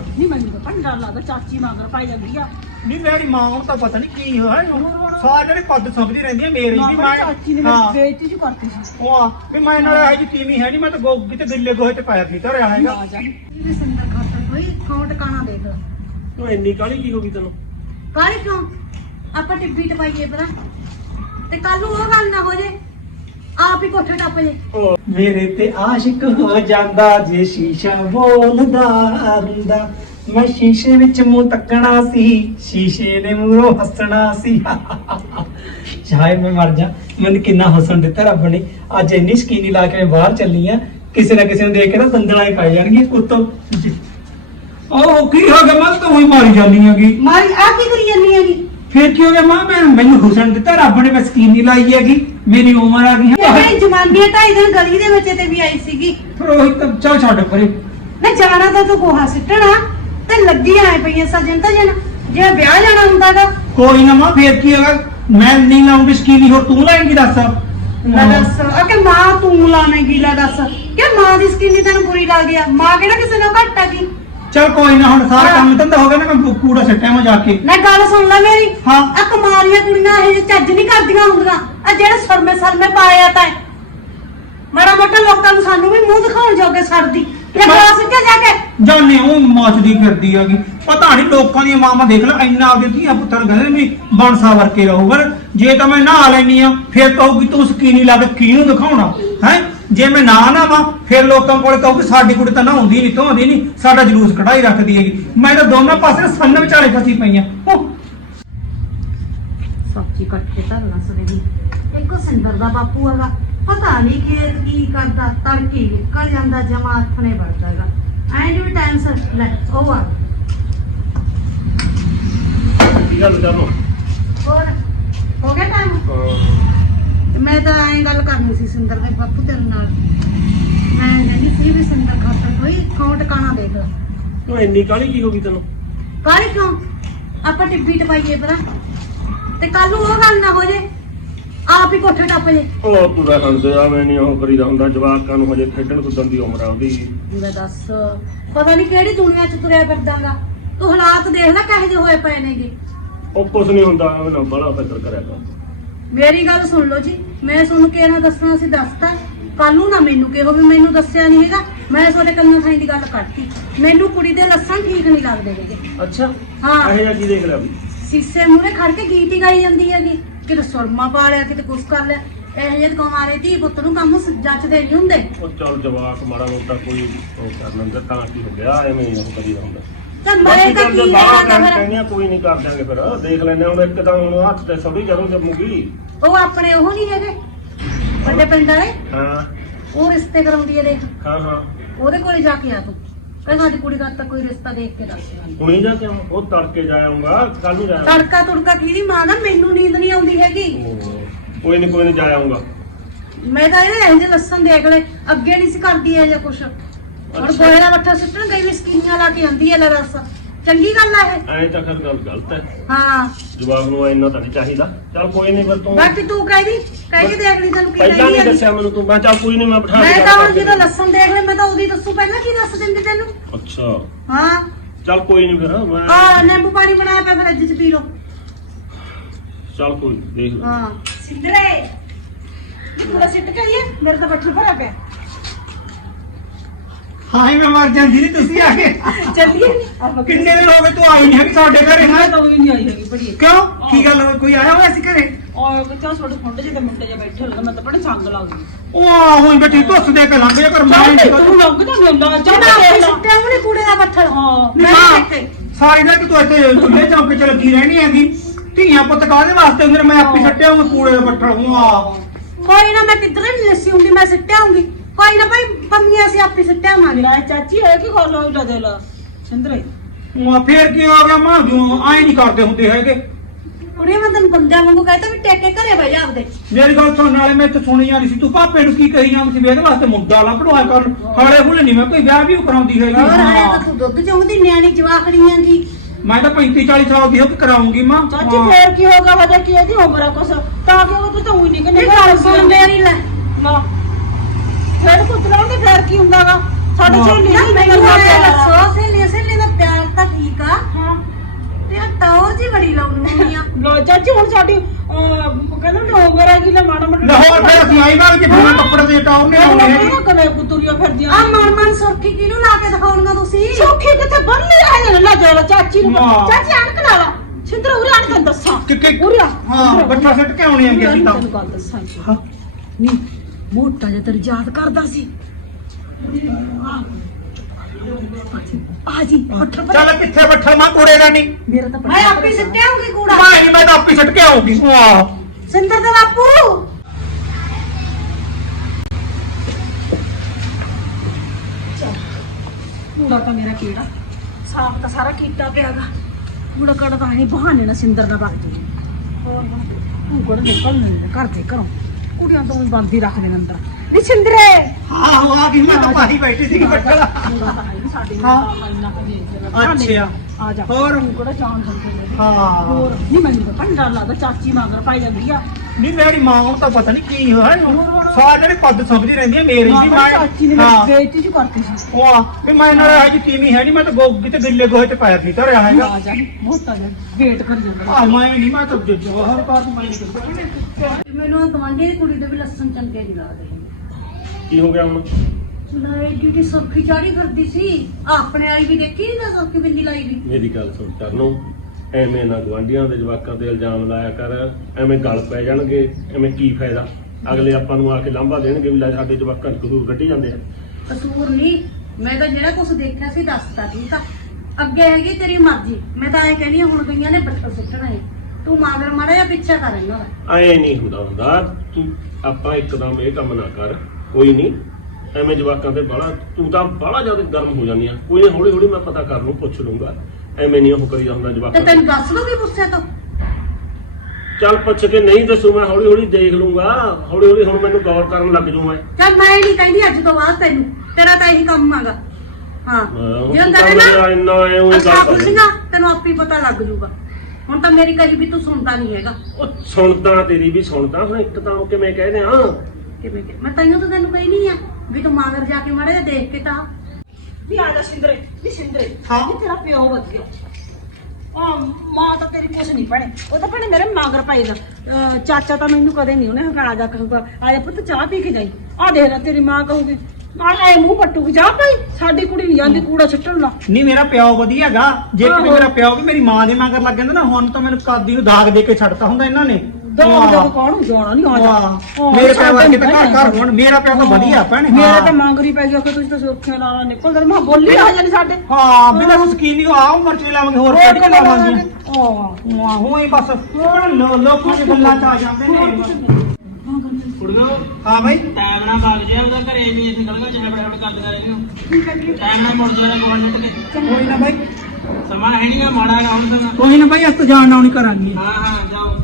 ਨਹੀਂ ਮੈਨੂੰ ਤਾਂ ਭੰਡਾ ਲੱਗਦਾ ਚਾਚੀ ਮਗਰ ਪਾਈ ਜਾਂਦੀ ਆ। ਨਹੀਂ ਮੇਰੀ ਮਾਂ ਨੂੰ ਤਾਂ ਪਤਾ ਨਹੀਂ ਕੀ ਹੋਇਆ ਸਾਰੇ ਜਿਹੜੇ ਪੱਦ ਸਮਝਦੀ ਰਹਿੰਦੀ ਹੈ ਮੇਰੀ ਵੀ ਭਾਈ ਚਾਚੀ ਨੇ ਮੈਂ ਮੇਰੀ ਹਾਂ। ਬੇਇੱਜ਼ਤੀ ਜੀ ਕਰਤੀ ਸੀ ਉਹ ਆ, ਵੀ ਮੈਂ ਨਾਲ ਇਹ ਜੀ ਤੀਵੀਂ ਹੈ ਨਹੀਂ ਮੈਂ ਤਾਂ ਗੋਗੀ ਤੇ ਗਿੱਲੇ ਗੋਹੇ ਤੇ ਪੈਰ ਨਹੀਂ ਧਰਿਆ ਹੈਗਾ। ਨਾ ਜਾ। ਇਹਦੇ ਸੰਦਰ ਖਾਤਰ ਕੋਈ ਥਾਂ ਟਿਕਾਣਾ ਦੇ ਦੋ ਤੂੰ ਇੰਨੀ ਕਾਲੀ ਕੀ ਹੋ ਗਈ ਤੈਨੂੰ? ਕਾਹਲੀ ਕਿਉਂ? ਆਪਾਂ ਟਿੱਬੀ ਟਪਾਈਏ ਪਰਾਂ ਤੇ ਕੱਲ ਨੂੰ ਉਹ ਗੱਲ ਨਾ ਹੋ ਜੇ। ਆਪ ਹੀ ਕੋਠੇ ਟੱਪ ਜੇ ਮੇਰੇ ਤੇ ਆਸ਼ਿਕ ਹੋ ਜਾਂਦਾ ਜੇ ਸ਼ੀਸ਼ਾ ਬੋਲਦਾ ਹੁੰਦਾ ਮੈਂ ਸ਼ੀਸ਼ੇ ਵਿੱਚ ਮੂੰਹ ਤੱਕਣਾ ਸੀ ਸ਼ੀਸ਼ੇ ਨੇ ਮੂਹਰੋਂ ਹੱਸਣਾ ਸੀ। ਚਾਹੇ ਮੈਂ ਮਰ ਜਾ। ਮੈਨੂੰ ਕਿੰਨਾ ਹੱਸਣ ਦਿੱਤਾ ਰੱਬ ਨੇ। ਅੱਜ ਇੰਨੀ ਸਕੀਨੀ ਲਾ ਕੇ ਮੈਂ ਬਾਹਰ ਚੱਲੀ ਆ। ਕਿਸੇ ਨਾ ਕਿਸੇ ਨੂੰ ਦੇਖ ਕੇ ਨਾ ਦੰਦਲਾਂ ਹੀ ਪਾਈ ਜਾਣਗੀਆਂ ਉੱਤੋਂ ਉਹ ਕੀ ਹੋ ਗਿਆ? ਮੈਂ ਤਾਂ ਉਹੀ ਮਾਰੀ ਜਾਂਦੀ ਹੈਗੀ। ਮਾਰੀ ਆ ਕੀ ਕਰੀ ਜਾਂਦੀ ਹੈਗੀ? ਫਿਰ ਕੀ ਹੋ ਗਿਆ? ਮਾਂ ਮੈਂ ਮੈਨੂੰ ਹੁਸਨ ਦਿੱਤਾ ਰੱਬ ਨੇ ਮੈਂ ਸਕੀਨੀ ਲਾਈ ਹੈਗੀ। ਮੇਰੀ ਉਮਰ ਆ ਗਈ ਇਹ ਭਾਈ ਜਮਾਨੀ ਢਾਈ ਦਿਨ ਗਲੀ ਦੇ ਵਿੱਚ ਤੇ ਵੀ ਆਈ ਸੀਗੀ। ਫਿਰ ਉਹੀ ਤਾਂ ਚਾ ਛੱਡ ਪਰੇ। ਨਾ ਜਾਣਾ ਤਾਂ ਤੂੰ ਗੋਹਾ ਸਿੱਟਣਾ ਤੇ ਲੱਗੀ ਆਏ ਪਈਆਂ ਸਜਣ ਤਾਂ ਜਨ ਜੇ ਵਿਆਹ ਜਾਣਾ ਹੁੰਦਾਗਾ ਕੋਈ ਨਾ ਮਾਂ ਫੇਰ ਕੀ ਹੋਗਾ? ਮੈਂ ਨਹੀਂ ਲਾਉਂਗੀ ਸਕੀਨੀ ਹੋਰ ਤੂੰ ਲਾਏਂਗੀ ਦੱਸ। ਲੈ ਦੱਸ ਆ ਕਿ ਮਾਂ ਤੂੰ ਲਾਵੇਂਗੀ ਲੈ ਦੱਸ। ਕਿ ਮਾਂ ਦੀ ਸਕਿਨ ਤੈਨੂੰ ਬੁਰੀ ਲੱਗਦੀ ਆ? ਮਾਂ ਕਿਹੜਾ ਕਿਸੇ ਨਾਲ ਘੱਟ ਆ ਗਈ ਚਲ ਕੋਈ ਨਾ ਹੁਣ ਸਾਰਾ ਹਾਂ। ਕੰਮ ਧੰਦਾ ਹੋ ਗਿਆ ਨਾ ਮੈਂ ਕੂੜਾ ਸੱਟਿਆ ਮੈਂ ਜਾ ਕੇ। ਨਾ ਗੱਲ ਸੁਣ ਲੈ ਮੇਰੀ। ਹਾਂ। ਆ ਕਮਾਲੀਆਂ ਕੁੜੀਆਂ ਇਹ ਜਿਹੇ ਚੱਜ ਨਹੀਂ ਕਰਦੀਆਂ ਹੁੰਦੀਆਂ ਆ ਜਿਹੜੇ ਸਰਮੇ ਸਰਮੇ ਪਾਏ ਆ ਤਾਂ। ਮਾੜਾ ਮੋਟਾ ਲੋਕਾਂ ਨੂੰ ਸਾਨੂੰ ਵੀ ਮੂੰਹ ਦਿਖਾਉਣ ਜੋਗੇ ਛੱਡਦੀ ਇਹ ਮੈਂ- ਗਲਾ ਜਾ ਕੇ ਜਾਨੇ ਉਹ ਮੱਚਦੀ ਫਿਰਦੀ ਹੈਗੀ। ਪਤਾ ਨਹੀਂ ਲੋਕਾਂ ਦੀਆਂ ਮਾਮਾ ਦੇਖ ਲੈ ਇੰਨਾ ਆਪਦੇ ਧੀਆਂ ਪੁੱਤਰ ਕਹਿੰਦੇ ਵੀ ਬਣਸਾ ਵਰਕੇ ਰਹੂਗਾ ਜੇ ਤਾਂ ਮੈਂ ਨਹਾ ਲੈਣੀ ਆ ਫਿਰ ਕਹੂਗੀ ਤੂੰ ਸਕੀਨੀ ਲਾ ਕੇ ਕਿਹਨੂੰ ਦਿਖਾਉਣਾ? ਹੈ? ਜੇ ਮੈਂ ਨਾ ਨਾਵਾਂ ਫਿਰ ਲੋਕਾਂ ਕੋਲ ਕਹੂਗੀ ਸਾਡੀ ਕੁੜੀ ਤਾਂ ਨਹਾਉਂਦੀ ਨਹੀਂ ਧੋਂਦੀ ਨਹੀਂ ਸਾਡਾ ਜਲੂਸ ਕਢਾਈ ਰੱਖਦੀ ਹੈਗੀ। ਮੈਂ ਤਾਂ ਦੋਨਾਂ ਪਾਸੇ ਸੰਨ ਵਿਚਾਲੇ ਫਸੀ ਪਈਆਂ ਉਹ ਸਬਜ਼ੀ ਕੱਟ ਕੇ ਧਰਨਾ ਸਵੇ ਦੀ। ਇੱਕੋ ਸਿੰਦਰ ਦਾ ਬਾਪੂ ਹੈਗਾ। ਪਤਾ ਨਹੀਂ ਖੇਤ ਕੀ ਕਰਦਾ ਤੜਕੀ ਨਿਕਲ ਜਾਂਦਾ ਜਮਾ ਹੱਥ ਨੇ ਵੜਦਾ ਹੈਗਾ। ਐਂ ਵੀ ਟਾਈਮ ਸਰ ਲੈ ਉਹ ਆ। ਕੀ ਗੱਲ ਜਾਨੋ ਹੋਰ ਹੋ ਗਿਆ ਟਾਈਮ ਮੈਂ ਤਾਂ ਐਂ ਗੱਲ ਕਰਨੀ ਸੀ ਸਿੰਦਰ ਦੇ ਬਾਪੂ ਤੇਰੇ ਨਾਲ। ਮੈਂ ਕਹਿੰਦੀ ਸੀ ਵੀ ਸਿੰਦਰ ਖਾਤਰ ਕੋਈ ਥਾਂ ਟਿਕਾਣਾ ਦੇ ਦੋ ਤੂੰ ਇੰਨੀ ਕਾਲੀ ਕੀ ਹੋ ਗਈ ਤੈਨੂੰ? ਕਾਹਲੀ ਕਿਉਂ? ਆਪਾਂ ਟਿੱਬੀ ਟਪਾਈਏ ਪਰਾਂ ਤੇ ਕੱਲ ਨੂੰ ਉਹ ਗੱਲ ਨਾ ਹੋ ਜੇ। ਆਪ ਹੀ ਕੋਠੇ ਟੱਪ ਜੇ। ਉਹ ਤੂੰ ਰਹਿਣ ਦੇ ਆ ਮੈਂ ਨਹੀਂ ਉਹ ਕਰੀਦਾ ਹੁੰਦਾ ਜਵਾਕਾਂ ਨੂੰ ਹਜੇ ਖੇਡਣ ਕੁੱਦਣ ਦੀ ਉਮਰ ਆ ਉਹਦੀ। ਲੈ ਦੱਸ ਪਤਾ ਨਹੀਂ ਕਿਹੜੀ ਦੁਨੀਆ 'ਚ ਤੁਰਿਆ ਫਿਰਦਾਗਾ। ਤੂੰ ਹਾਲਾਤ ਦੇਖ ਲੈ ਕਹੇ ਜਿਹੇ ਹੋਏ ਪਏ ਨੇਗੇ। ਉਹ ਕੁਛ ਨਹੀਂ ਹੁੰਦਾ ਐਵੇਂ ਨਾ ਬੜਾ ਫਿਕਰ ਕਰਿਆ ਕਰ। ਮੇਰੀ ਗੱਲ ਸੁਣ ਲਓ ਜੀ। ਮੈਂ ਤੁਹਾਨੂੰ ਕਿਹਾ ਨਾ ਦੱਸਣਾ ਸੀ ਦੱਸਤਾ। ਕੱਲ ਨੂੰ ਨਾ ਮੈਨੂੰ ਕਿਹੋ ਵੀ ਮੈਨੂੰ ਦੱਸਿਆ ਨਹੀਂ ਹੈਗਾ। ਮੈਂ ਤੁਹਾਡੇ ਕੰਨਾਂ ਥਾਈ ਦੀ ਗੱਲ ਕੱਢਤੀ ਮੈਨੂੰ ਕੁੜੀ ਦੇ ਲੱਸਣ ਠੀਕ ਨਹੀਂ ਲੱਗਦੇ ਹੈਗੇ। ਅੱਛਾ। ਹਾਂ। ਇਹ ਕੀ ਦੇਖ ਲਿਆ ਵੀ? ਸੀਸੇ ਮੂਹਰੇ ਖੜ ਕੇ ਗੀਤ ਹੀ ਗਾਈ ਜਾਂਦੀ ਹੈਗੀ। ਕਿਤੇ ਸੁਰਮਾ ਪਾ ਲਿਆ ਕਿਤੇ ਕੁਛ ਕਰ ਲਿਆ। ਇਹ ਜਿਹੇ ਕੁਮਾਰੇ ਧੀ ਪੁੱਤ ਨੂੰ ਕੰਮ ਸ- ਜੱਚਦੇ ਨਹੀਂ ਹੁੰਦੇ। ਉਹ ਚੱਲ ਜਵਾਕ ਮਾੜਾ ਮੋਟਾ ਕੋਈ ਉਹ ਕਰ ਲੈਂਦਾ ਤਾਂ ਕੀ ਹੋ ਗਿਆ ਐਵੇਂ ਹੀ ਉਹ ਕਰੀਦਾ ਹੁੰਦਾ ਤਾਂ ਮੈਂ ਤਾਂ ਕੀ ਕਰਾਂ ਫਿਰ। ਕਹਿੰਦੀਆਂ ਕੋਈ ਨਹੀਂ ਕਰ ਦਿਆਂਗੇ ਫਿਰ। ਦੇਖ ਲੈਂਦੇ ਹਾਂ ਹੁਣ ਇੱਕ ਤਾਂ ਹੁਣ ਹੱਥ ਤੇ ਸਭੀ ਜਦੋਂ ਜੰਮੂਗੀ ਉਹ ਆਪਣੇ ਉਹ ਨਹੀਂ ਹੈਗੇ ਵੱਡੇ ਪਿੰਡ ਵਾਲੇ। ਹਾਂ। ਉਹ ਰਿਸ਼ਤੇ ਕਰਾਉਂਦੀ ਹੈ ਦੇਖ। ਹਾਂ ਹਾਂ। ਉਹਦੇ ਕੋਲੇ ਜਾ ਕੇ ਆ ਤੂੰ। ਕਹਿੰਦਾ ਸਾਡੀ ਕੁੜੀ ਦਾ ਤਾਂ ਕੋਈ ਰਿਸ਼ਤਾ ਦੇਖ ਕੇ ਦੱਸ ਹੁਣੇ ਜਾ ਕੇ ਆਵਾਂ? ਉਹ ਤੜਕੇ ਜਾ ਆਉਂਗਾ ਕੱਲ ਨੂੰ ਜਾ ਆਊਂਗਾ। ਤੜਕਾ ਤੁੜਕਾ ਕਿਹਦੀ ਮਾਂ ਦਾ? ਮੈਨੂੰ ਨੀਂਦ ਨਹੀਂ ਆਉਂਦੀ ਹੈਗੀ। ਉਹ, ਕੋਈ ਨਹੀਂ ਕੋਈ ਨਹੀਂ ਜਾ ਆਉਂਗਾ ਮੈਂ ਤਾਂ ਇਹਦੇ ਇਹੋ ਜਿਹੇ ਲੱਸਣ ਦੇਖ ਲੈ ਅੱਗੇ ਨਹੀਂ ਸੀ ਕਰਦੀ ਇਹ ਜਾਂ ਕੁਛ। ਹੁਣ। ਗੋਹੇ ਬੱਠਾ ਸੁੱਟਣ ਗਈ ਵੀ ਸਕੀਆਂ ਲਾ ਕੇ ਆਂਦੀ ਹੈ ਲੈ ਦੱਸ। ਚੰਗੀ ਗੱਲ ਆ ਇਹ। ਐਂ ਤਾਂ ਫਿਰ ਗੱਲ ਗਲਤ ਹੈ। ਹਾਂ। ਜਵਾਬ ਨੂੰ ਇੰਨਾ ਤਾਂ ਨਹੀਂ ਚਾਹੀਦਾ। ਚੱਲ ਕੋਈ ਨਹੀਂ ਫਿਰ ਤੂੰ ਬਾਕੀ ਤੂੰ ਕਹਿਦੀ ਕਹਿ ਕੇ ਦੇਖ ਲਈ ਤੈਨੂੰ ਕੀ ਪਹਿਲਾਂ ਨਹੀਂ ਹੈ ਦੱਸਿਆ ਮੈਨੂੰ ਤੂੰ। ਮੈਂ ਚੱਲ ਕੋਈ ਨਹੀਂ ਮੈਂ ਬਿਠਾ ਮੈਂ ਤਾਂ ਹੁਣ ਜਦੋਂ ਲੱਸਣ ਦੇਖ ਲੈ ਮੈਂ ਤਾਂ ਉਹਦੀ ਦੱਸੂ। ਪਹਿਲਾਂ ਕੀ ਦੱਸ ਦਿੰਦੀ ਤੈਨੂੰ? ਅੱਛਾ। ਹਾਂ। ਚੱਲ ਕੋਈ ਨਹੀਂ ਫਿਰ ਮੈਂ ਆ ਨਿੰਬੂ ਪਾਣੀ ਬਣਾਇਆ ਪਿਆ ਫਰਿੱਜ 'ਚ ਪੀ ਲਓ। ਚੱਲ ਕੋਈ ਦੇਖ ਹਾਂ। ਸਿੰਦਰੇ ਥੋੜਾ ਸਿੱਟ ਕੇ ਆਈਏ ਮੇਰੇ ਤਾਂ ਬੱਠੂ ਭਰਿਆ ਪਿਆ। ਹਾਏ ਮੈਂ ਮਰ ਜਾਂਦੀ ਨਹੀਂ ਤੁਸੀਂ ਆ ਕੇ। ਚੱਲੀਏ। ਆਪਾਂ ਕਿੰਨੇ ਦਿਨ ਹੋ ਗਏ ਤੂੰ ਆਈ ਨਹੀਂ ਹੈਗੀ ਸਾਡੇ ਘਰੇ ਮੈਂ ਹਾਂ? ਤਾਂ ਉਹੀ ਨਹੀਂ ਆਈ ਹੈਗੀ ਬੜੀ। ਕਿਉਂ? ਕੀ ਗੱਲ ਹੋਈ? ਕੋਈ ਆਇਆ ਹੋਇਆ ਸੀ ਘਰੇ? ਔਰ ਬੱਚਾ ਛੋਟੇ ਫੁੰਡੇ ਜਿਹੇ ਤੇ ਮੁੰਡੇ ਜਿਹੇ ਬੈਠੇ ਹੋਏ ਮੈਂ ਤਾਂ ਬੜੇ ਸੰਗ ਲੱਗਦੀ ਉਹ ਆ ਹੋਈ ਬੈਠੀ ਧੁੱਸ ਦੇ ਕੇ ਲੰਘ ਜਾ ਕਰ ਮੈਂ ਚੱਲ ਤੂੰ ਲੰਘ ਤਾਂ ਹੁੰਦਾ ਚੱਲ ਦੇਖ ਆਪੇ ਲਾ। ਸੁੱਟਿਆ ਉਹਨੇ ਕੂੜੇ ਦਾ ਬੱਠਲ ਹਾਂ। ਮੈਂ ਹਾਂ। ਦੇਖ ਕੇ ਸਾਰੀ ਦਿਨ ਤੂੰ ਇੱਥੇ ਚੁੱਲ੍ਹੇ ਚੌਂਕੇ ਚ ਲੱਗੀ ਰਹਿਣੀ ਹੈਗੀ। ਧੀਆਂ ਪੁੱਤ ਕਾਹਦੇ ਵਾਸਤੇ ਹੁੰਦੇ ਨੇ? ਮੈਂ ਆਪੇ ਸੱਟਿਆ ਹੂੰ ਕੂੜੇ ਦਾ ਬੱਠਲ ਹੂੰ ਆ। ਕੋਈ ਨਾ ਮੈਂ ਕਿੱਧਰੇ ਨਹੀਂ ਲੱਸੀ ਹੁੰਦੀ ਮੈਂ ਸਿੱਟਿਆ ਹੁੰਗੀ ਕੋਈ ਨਾ ਭਾਈ ਪੰਮੀਆਂ ਸੀ ਆਪੇ ਸਿੱਟਿਆ ਮਾਰੀ ਮੇਰਾ ਚਾਚੀ ਹੈ ਕਿ ਗੱਲ ਹੋਈ ਦੇ ਲਾ ਸਿੰਦਰੇ। ਉਹ ਆ ਫੇਰ ਕੀ ਹੋ ਗਿਆ ਮਾਂ ਜੂ ਆਏ ਨਹੀਂ ਕਰਦੇ ਹੁੰਦੇ ਹੈਗੇ। ਕੁੜੀ ਮੈਂ ਤੈਨੂੰ ਬੰਦਿਆਂ ਵਾਂਗੂ ਕਹਿੰਦਾ ਵੀ ਟੇਕੇ ਘਰੇ ਬਹਿ ਜਾ ਆਪਦੇ। ਮੇਰੀ ਗੱਲ ਸੁਣਨ ਵਾਲੇ ਮੈਂ ਤੇ ਸੁਣੀ ਜਾਂਦੀ ਸੀ ਤੂੰ ਪਾਪੇ ਨੂੰ ਕੀ ਕਹੀ ਜਾਂਦੀ ਸੀ ਵੀ ਇਹਦੇ ਵਾਸਤੇ ਮੁੰਡਾ ਲੱਭੜਵਾ ਕਰ। ਹਾਲੇ ਹੁਣੇ ਨਹੀਂ ਮੈਂ ਕੋਈ ਵਿਆਹ ਵੀ ਕਰਾਉਂਦੀ ਹੈਗੀ। ਹੋਰ ਆਇਆ ਤਾਂ ਹਾਂ। ਤੂੰ ਦੁੱਧ ਚੋਂਦੀ ਨਿਆਣੀ ਜਵਾਖੜੀਆਂ ਦੀ। ਮੈਂ ਤਾਂ 35 40 ਸਾਲ ਦੀ ਹੋ ਕੇ ਕਰਾਉਂਗੀ ਮਾਂ। ਚਾਚੀ ਹਾਂ। ਫੇਰ ਕੀ ਹੋਗਾ ਵਜਾ ਕੀ ਇਹਦੀ ਉਮਰ ਆ ਕੁਛ? ਤਾਂ ਕਿ ਉਹ ਤਾਂ ਉਹੀ ਨਹੀਂ ਕਿ ਇਹ ਗੱਲ ਸੁਣ ਮੇਰੀ ਲੈ। ਨਾ। ਬੈਡ ਪੁੱਤ ਲਾਉਂਦੇ ਫੇਰ ਕੀ ਹੁੰਦਾ ਵਾ? ਸਾਡੇ ਚ ਨਹੀਂ ਮੈਨੂੰ ਇਹ ਦੱਸੋ। ਸਹੇਲੀ ਸਹੇਲੀ ਦਾ ਪਿਆਰ ਤਾਂ ਠੀਕ ਆ। ਹਾਂ। ਤੇ ਆ ਟੌਰ ਜੀ ਬੜੀ ਲਾਉਣੀ ਆ। ਲੋ ਚਾਚੀ ਹੁਣ ਸਾਡੀ ਕਹਿੰਦਾ ਨੋਵਰ ਆ ਗਈ ਲੈ ਮਾੜਾ ਮਾੜਾ ਲਾਹੌਰ ਫੇਰ ਸੁਣਾਈ ਨਾਲ ਕਿ ਫੋਨ ਕੱਪੜੇ ਦੇ ਟੌਰ ਨਹੀਂ ਆਉਂਦੇ ਨੇ ਕਦੇ ਕੁਤਰੀਆਂ ਫਿਰਦੀਆਂ ਆ ਮਨ ਮਨ ਸੁਰਖੀ ਕਿਹਨੂੰ ਲਾ ਕੇ ਦਿਖਾਉਣਗਾ ਤੁਸੀਂ? ਸੁਰਖੀ ਕਿੱਥੇ ਬੰਨੇ ਆਏ ਨੇ ਲਾ ਜਾ ਚਾਚੀ ਨੂੰ। ਚਾਚੀ ਅਣਕ ਲਾ ਲਾ ਛਿੰਦਰ ਉਰੇ ਆਣ ਕੇ ਦੱਸਾਂ। ਕਿ ਕਿ ਉਰੇ ਹਾਂ ਬੱਠਾ ਸਿੱਟ ਕੇ ਆਉਣੇ ਆ ਕਿ ਅਸੀਂ ਤਾਂ। ਤੈਨੂੰ ਗੱਲ ਦੱਸਾਂ ਹਾਂ। ਨਹੀਂ ਮੋਟਾ ਜਿਹਾ ਤੇਰੀ ਯਾਦ ਕਰਦਾ ਸੀ ਆ ਜੀ ਪੱਠਾ ਪੱਠਾ ਚੱਲ ਕਿੱਥੇ ਬੱਠਲ ਮਾਂ ਕੁੜੇ ਦਾ ਨਹੀਂ ਮੇਰਾ ਤਾਂ ਮੈਂ ਆਪੇ ਸਿੱਟੇ ਆਉਂਗੀ ਕੂੜਾ ਮੈਂ ਨਹੀਂ ਮੈਂ ਤਾਂ ਆਪੇ ਸਿੱਟ ਕੇ ਆਉਂਗੀ ਵਾਹ ਸਿੰਦਰ ਦੇ ਬਾਪੂ ਕੂੜਾ ਤਾਂ ਮੇਰਾ ਕਿਹੜਾ ਸਾਫ਼ ਤਾਂ ਸਾਰਾ ਕੀਤਾ ਪਿਆਗਾ ਕੂੜਾ ਕੜਾ ਤਾਂ ਨਹੀਂ ਬਹਾਨੇ ਨਾਲ ਸਿੰਦਰ ਦਾ ਵਗ ਜੀ ਹੋਰ ਤੂੰ ਕੋਲ ਨਿਕਲ ਨਹੀਂ ਘਰ ਦੇ ਘਰੋਂ ਕੁੜੀਆਂ ਤੋਂ ਵੀ ਬੰਦ ਹੀ ਰੱਖਦੇ ਨੇ ਅੰਦਰ ਨੀ ਸਿੰਦਰੇ ਆਹੋ ਆ ਗਈ ਮੈਂ ਤਾਂ ਪਾਹੀ ਬੈਠੀ ਸੀ ਹੈ ਨੀ ਸਾਡੇ ਹਾਂ। ਨਾਲ ਇੰਨਾ ਕੁ ਦੇ ਦੇ ਅੱਛਾ ਆ ਜਾ ਹੋਰ? ਜਾਣ ਸਕਦੇ ਨੇ ਹਾਂ। ਹੋਰ ਨਹੀਂ ਮੈਨੂੰ ਤਾਂ ਪੰਡਾ ਲੱਗਦਾ ਚਾਚੀ ਮਗਰ ਪਾਈ ਜਾਂਦੀ ਆ। ਨਹੀਂ ਮੇਰੀ ਮਾਂ ਨੂੰ ਤਾਂ ਪਤਾ ਨਹੀਂ ਕੀ ਹੋਇਆ। ਸਾਰ ਜਿਹੜੇ ਪੱਦ ਸਮਝੀ ਰਹਿੰਦੀ ਹੈ ਮੇਰੀ ਵੀ ਮਗਰ ਚਾਚੀ ਨੇ ਮੈਂ ਮੇਰੀ ਹਾਂ। ਬੇਇੱਜ਼ਤੀ ਜੀ ਕਰਤੀ ਸੀ। ਉਹ ਆ ਵੀ ਮੈਂ ਨਾਲ ਹਜੇ ਤੀਵੀਂ ਹੈ ਨਹੀਂ ਮੈਂ ਤਾਂ ਗੋਗੀ ਤੇ ਗਿੱਲੇ ਗੋਹੇ ਤੇ ਪਾਇਆ ਸੀ ਧਰਿਆ ਹੈਗਾ। ਆ ਜਾ ਮੋਟਾ ਜਿਹਾ ਵੇਟ ਕਰ ਜਾਂਦਾ। ਆ ਮੈਂ ਨਹੀਂ ਮੈਂ ਤਾਂ ਜਵਾਹਰ ਪਾਸ ਮੈਂ ਨਹੀਂ ਕਰਦਾ। ਮੈਨੂੰ ਗਵਾਂਢੀ ਦੀ ਕੁੜੀ ਦੇ ਵੀ ਲੱਸਣ ਚੰਗੇ ਨਹੀਂ ਲੱਗਦੇ। ਕੀ ਹੋ ਗਿਆ ਹੁਣ? ਲੈ ਏਡੀ ਸੁਰਖੀ ਚਾੜੀ ਫਿਰਦੀ ਸੀ ਆਪਣੇ ਵਾਲੀ ਵੀ ਦੇਖੀ ਨਾ ਸੁਰਖੀ ਬਿੰਦੀ ਲਾਈ ਵੀ ਮੇਰੀ ਗੱਲ ਸੁਣ ਕਰਨੋ ਐਵੇਂ ਨਾ ਗਵਾਂਢੀਆਂ ਦੇ ਜਵਾਕਾਂ ਤੇ ਇਲਜ਼ਾਮ ਲਾਇਆ ਕਰ ਐਵੇਂ ਗਲ ਪੈ ਜਾਣਗੇ ਐਵੇਂ ਕੀ ਫਾਇਦਾ? ਅਗਲੇ ਆਪਾਂ ਨੂੰ ਆ ਕੇ ਲਾਂਭਾ ਦੇਣਗੇ ਵੀ ਲੈ ਸਾਡੇ ਜਵਾਕਾਂ ਨੂੰ ਕਸੂਰ ਕੱਢੀ ਜਾਂਦੇ ਆ। ਕਸੂਰ ਨਹੀਂ ਮੈਂ ਤਾਂ ਜਿਹੜਾ ਕੁਝ ਦੇਖਿਆ ਸੀ ਦੱਸਤਾ ਠੀਕ ਆ? ਅੱਗੇ ਹੈਗੀ ਤੇਰੀ ਮਰਜ਼ੀ ਮੈਂ ਤਾਂ ਐ ਕਹਿੰਦੀ ਹਾਂ, ਹੁਣ ਗਈਆਂ ਨੇ ਬੱਟਰ ਸੁੱਟਣਾ ਹੈ ਤੂੰ ਮਾਗਰ ਮਾੜਾ ਜਾਂ ਪਿੱਛਾ ਕਰ ਇਹਨਾਂ ਦਾ। ਐ ਨਹੀਂ ਹੁੰਦਾ ਹੁੰਦਾ ਤੂੰ ਆਪਾਂ ਇੱਕਦਮ ਇਹ ਕੰਮ ਨਾ ਕਰ ਕੋਈ ਨਹੀਂ ਐਵੇਂ ਜਵਾਕਾਂ ਤੇ ਬਾਹਲਾ ਤੂੰ ਤਾਂ ਬਾਹਲਾ ਜ਼ਿਆਦਾ ਗਰਮ ਹੋ ਜਾਂਦੀ ਆ। ਕੋਈ ਹੌਲੀ ਹੌਲੀ ਮੈਂ ਪਤਾ ਕਰ ਲੂੰ ਪੁੱਛ ਲੂੰਗਾ ਐਵੇਂ ਨਹੀਂ ਉਹ ਕਰੀ ਜਾਂਦਾ ਤੇ ਜਵਾਕਾਂ ਤੈਨੂੰ ਦੱਸ ਦੂਗੀ ਗੁੱਸੇ ਤੋਂ? ਚੱਲ ਪੁੱਛ ਕੇ ਨਹੀਂ ਦੱਸੂ ਮੈਂ ਹੌਲੀ ਹੌਲੀ ਦੇਖ ਲੂੰਗਾ ਹੌਲੀ ਹੌਲੀ ਹੁਣ ਮੈਨੂੰ ਗੌਰ ਕਰਨ ਲੱਗ ਜੂ ਮੈਂ। ਚੱਲ ਮੈਂ ਨਹੀਂ ਕਹਿੰਦੀ ਅੱਜ ਤੋਂ ਬਾਅਦ ਤੈਨੂੰ। ਤੇਰਾ ਤਾਂ ਇਹੀ ਕੰਮ ਆਗਾ ਹਾਂ। ਜੇ ਤੂੰ ਹੁੰਦਾ ਤਾਂ ਨਾ ਇੰਨਾ ਐਂ ਉਹੀ ਗੱਲ ਤੈਨੂੰ ਆਪੇ ਪਤਾ ਲੱਗ ਜੂਗਾ। ਹੁਣ ਤਾਂ ਮੇਰੀ ਕਹੀ ਵੀ ਤੂੰ ਸੁਣਦਾ ਨਹੀਂ ਹੈਗਾ। ਉਹ ਸੁਣਦਾ ਤੇਰੀ ਵੀ ਸੁਣਦਾ ਹੁਣ ਇੱਕ ਤਾਂ ਕਿਵੇਂ ਕਹਿ ਦਿਆਂ? ਕਿਵੇਂ ਮੈਂ ਤਾਈਓ ਤਾਂ ਤੈਨੂੰ ਕਹੀ ਨਹੀਂ ਆ ਵੀ ਤੂੰ ਮਾਗਰ ਜਾ ਕੇ ਮਾੜਾ ਜਿਹਾ ਦੇਖ ਕੇ ਤਾਂ ਵੀ ਆ ਜਾ ਸਿੰਦਰੇ ਵੀ ਸਿੰਦਰੇ ਹਾਂ। ਵੀ ਤੇਰਾ ਪਿਓ ਵੱਜ ਗਿਆ ਆ ਮਾਂ ਤਾਂ ਤੇਰੀ ਕੁਛ ਨਹੀਂ ਪੜੇ ਉਹ ਤਾਂ ਭੈਣੇ ਮੇਰੇ ਮਗਰ ਪਾਈ ਦਾ। ਅਹ ਚਾਚਾ ਤਾਂ ਮੈਨੂੰ ਕਦੇ ਨਹੀਂ ਉਹਨੇ ਹਕਾ ਜਾ ਕਹੂਗਾ ਆ ਜਾ ਪੁੱਤ ਚਾਹ ਪੀ ਕੇ ਜਾਈ। ਆ ਦੇਖ ਲੈ ਤੇਰੀ ਮਾਂ ਕਹੂਗੀ ਆ ਲੈ ਮੂੰਹ ਪੱਟੂਗੀ ਜਾ ਭਾਈ ਸਾਡੀ ਕੁੜੀ ਨਹੀਂ ਜਾਂਦੀ ਕੂੜਾ ਛੱਟਣ ਲਾ। ਨਹੀਂ ਮੇਰਾ ਪਿਓ ਵਧੀਆਗਾ ਜੇ ਕਿ ਆਹੋ। ਮੇਰਾ ਪਿਓ ਵੀ ਮੇਰੀ ਮਾਂ ਦੇ ਮਗਰ ਲੱਗ ਜਾਂਦਾ ਨਾ ਹੁਣ ਤਾਂ ਮੈਨੂੰ ਕਾਦੀ ਨੂੰ ਦਾਗ ਦੇ ਕੇ ਛੱਡਤਾ ਹੁੰਦਾ ਇਹਨਾਂ ਨੇ। ਦੋ ਵਾਹ। ਜਦੋਂ ਕੌਣ ਜਾਣਾ ਨਹੀਂ ਆ ਜਾ। ਵਾਹ। ਹਾਂ, ਮੇਰੇ ਸਾਡੇ ਵਰਗੇ ਤਾਂ ਨਹੀਂ ਘਰ ਘਰ ਹੋਣ ਮੇਰਾ ਪਿਓ ਤਾਂ ਵਧੀਆ ਭੈਣੇ। ਮੇਰੇ ਹਾਂ। ਤਾਂ ਮੰਗਰੀ ਪੈ ਗਿਆ ਕਿ ਤੁਸੀਂ ਤਾਂ ਸੁਰਖੀਆਂ ਲਾਲਾ ਨਿਕਲ ਦਰ ਮੈਂ ਬੋਲੀ ਆ ਜਾਣੀ ਸਾਡੇ। ਹਾਂ ਬਿਨਾਂ ਸਕੀਨ ਨਹੀਂ ਆ ਉਮਰ ਚ ਲਾਵਾਂਗੇ ਹੋਰ ਕਿਹੜੀ ਲਾਵਾਂਗੇ? ਲਾਵਾਂਗੇ? ਵਾਹ ਹੋਈ ਬਸ। ਲੋਕਾਂ ਦੀ ਗੱਲਾਂ ਚ ਆ ਜਾਂਦੇ ਨੇ। ਕੁੜੀਆਂ ਹਾਂ ਬਾਈ। ਟਾਈਮ ਨਾਲ ਵਗ ਜਿਆ ਉਹਦਾ ਘਰੇ ਵੀ ਇੱਥੇ ਗਿਆ ਜਿਵੇਂ ਫਟਾਫਟ ਕਰਦੀਆਂ ਰਹਿੰਦੀਆਂ ਟਾਈਮ ਨਾਲ ਮੁੜ ਜਾਣਾ ਕੋਲ ਨਿੱਟ ਕੇ। ਕੋਈ ਨਾ ਬਾਈ। ਸਮਾਂ ਹੈ ਨਹੀਂਗਾ ਮਾੜਾ ਨਾ ਹੁਣ ਤਾਂ ਕੋਈ ਨਾ ਬਾਈ ਅਸ ਤਾਂ ਜਾਣ ਨਾ ਨਹੀਂ ਕਰਾਂਗੇ। ਹਾਂ ਹਾਂ ਜਾਓ।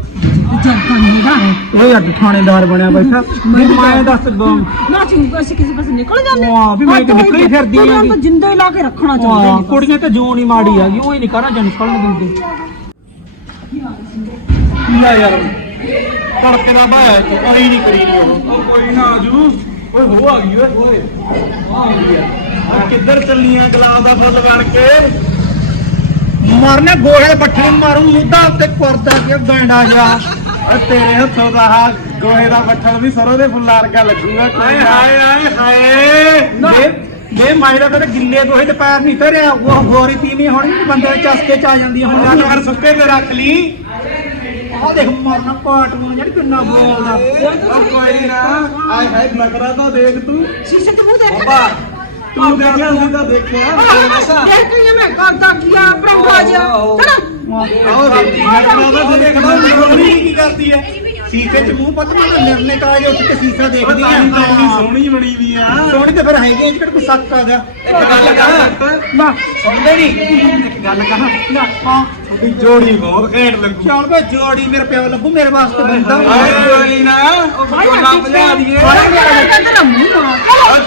ਉਹ ਯਾਰ ਥਾਣੇਦਾਰ ਬਣਿਆ ਬੈਠਾ। ਮੈਂ ਮੈਂ ਦੱਸ ਦੋ ਨਾ ਚੁੰਗਾ ਕਿਸੇ ਪਾਸੇ ਨਿਕਲ ਜਾਂਦੇ। ਵਾਹ, ਵੀ ਮੈਂ ਤਾਂ ਨਿਕਲੀ ਫਿਰਦੀ ਕੁੜੀਆਂ ਆਂਗੀ। ਤਾਂ ਜਿੰਦੇ ਲਾ ਕੇ ਰੱਖਣਾ ਚਾਹੁੰਦੇ ਨੇ। ਕੁੜੀਆਂ ਤੇ ਜੂਨ ਹੀ ਮਾੜੀ ਆ ਗਈ ਉਹ ਹੀ ਨਹੀਂ ਕਰਾਂ ਜਾਂ ਨਿਕਲਣ ਦਿੰਦੇ। ਲੈ ਯਾਰ ਤੜਕੇ ਦਾ ਬਾਇਆ ਕੋਈ ਨਹੀਂ ਕਰੀ ਉਹ। ਕੋਈ ਨਾ ਆਜੂ ਓਏ ਹੋ ਆ ਗਈ ਓਏ ਆ ਕਿੱਧਰ ਚੱਲੀਆਂ ਗਲਾਸ ਦਾ ਫੁੱਲ ਬਣ ਕੇ? ਮਾਰਨੇ ਗੋਹੇ ਨੂੰ ਮਾਰੂ ਮੁੱਦਾ ਉੱਤੇ ਪਰਦਾ ਕੇ ਗੰਡਾ ਜਾ ਓ ਤੇਰੇ ਹੱਥੋਂ ਦਾ ਆਹ ਗੋਹੇ ਦਾ ਬੱਠਲ ਵੀ ਸਰੋਂ ਦੇ ਫੁੱਲਾਂ ਵਰਗਾ ਲੱਗੂਗਾ ਹਾਏ ਹਾਏ ਹਾਏ ਹਾਏ। ਦੇ ਦੇ ਮਾਇਰਾ ਤੇ ਗਿੱਲੇ ਗੋਹੇ ਤੇ ਪੈਰ ਨਹੀਂ ਧਰਿਆ ਉਹ ਗੋਰੀ ਤੀਵੀਂ ਹੁਣ ਬੰਦੇ ਦੇ ਚਸਕੇ ਚ ਆ ਜਾਂਦੀ ਹੁਣ। ਹੁਣ ਘਰ ਸੁੱਕੇ ਤੇ ਰੱਖ ਲਈ। ਉਹ ਦੇਖ ਮਰਨਾ ਪਾਟ ਨੂੰ ਜਿਹੜੀ ਕਿੰਨਾ ਬੋਲਦਾ। ਓ ਕੋਈ ਨਾ। ਆਏ ਹਾਏ ਨਖਰਾ ਤਾਂ ਦੇਖ ਤੂੰ। ਸ਼ੀਸ਼ੇ ਤੇ ਮੂੰਹ ਦੇਖ। ਬਾਬਾ ਤੂੰ ਦੇਖਿਆ ਸੀ ਤਾਂ ਦੇਖਿਆ। ਦੇਖ ਕੇ ਮੈਂ ਕਰਦਾ ਕੀਆ ਪ੍ਰਭਾ ਜਾ ਚਲ। ਆਓ ਦੇਖੀ ਨਖਰਾ ਤਾਂ ਦੇਖਦਾ ਸੋਹਣੀ ਕੀ ਕਰਦੀ ਐ ਸੀਸੇ ਚ ਮੂੰਹ ਪੱਤ ਮੈਂ ਨਿਰਨੇ ਕਾਜ ਉੱਠ ਕੇ ਸੀਸਾ ਦੇਖਦੀ ਆ। ਸੋਹਣੀ ਬਣੀ ਵੀ ਆ। ਸੋਹਣੀ ਤੇ ਫਿਰ ਹੈਗੀ ਇਹ ਕਿਹੜਾ ਕੋਈ ਸੱਕ ਆ ਗਿਆ ਇੱਕ ਗੱਲ ਕਹਾਂ ਸੁਣਦੇ ਨਹੀਂ ਇੱਕ ਗੱਲ ਕਹਾਂ ਨਾ ਹਾਂ। ਜੋੜੀ ਘੈਂਟ ਲੱਗੂ। ਚੱਲ ਬੇ ਜੋੜੀ ਮੇਰੇ ਪਿਓ ਲੱਭੂ ਮੇਰੇ ਵਾਸਤੇ ਬੰਦਾ। ਆਏ ਕੋਈ ਨਾ ਉਹ ਬੋਲਾ ਭਜਾ ਦਈਏ ਓ